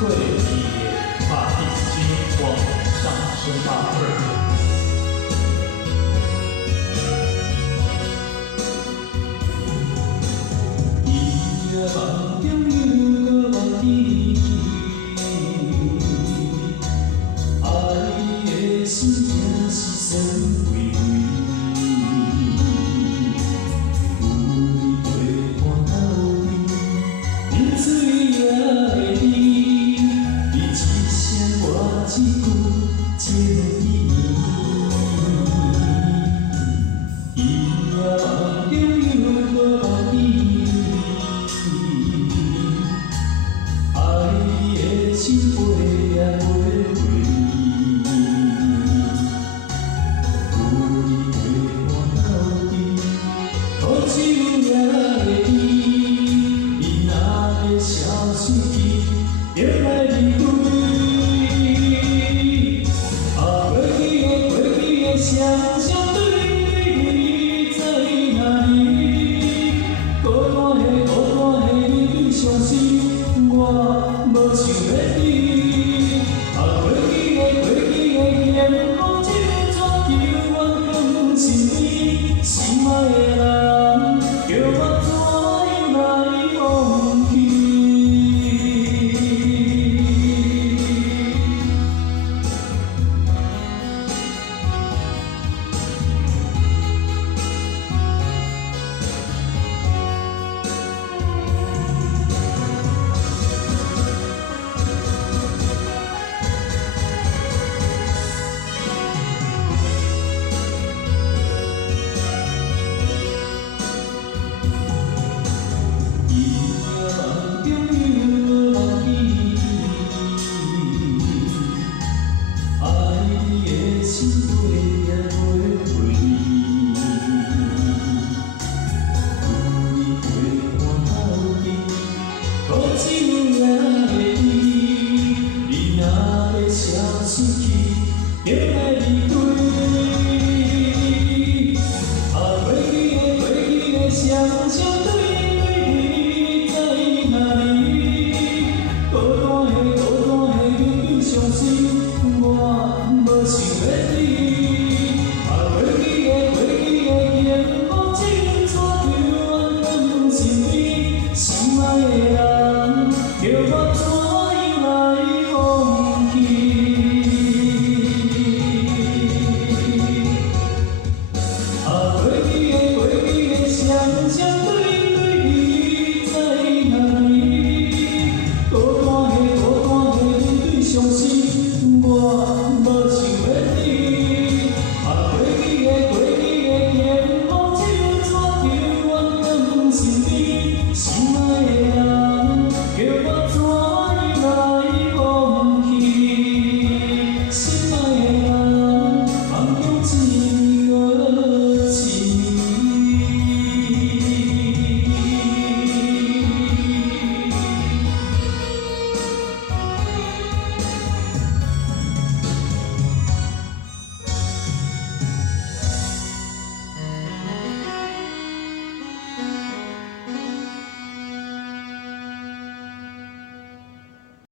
对你把第四间往上升吧。伊呀梦中有个梦记，爱的心情是酸微微。有你陪伴到底，饮水也会甜。你一声我一句，情意。伊呀梦中有个梦记。爱的心飞呀飞飞，有你陪伴到底，苦酒也会甜。你若要消失去，就来离开。过去的双双对，你在哪里？孤单的你对伤心。我无想要你。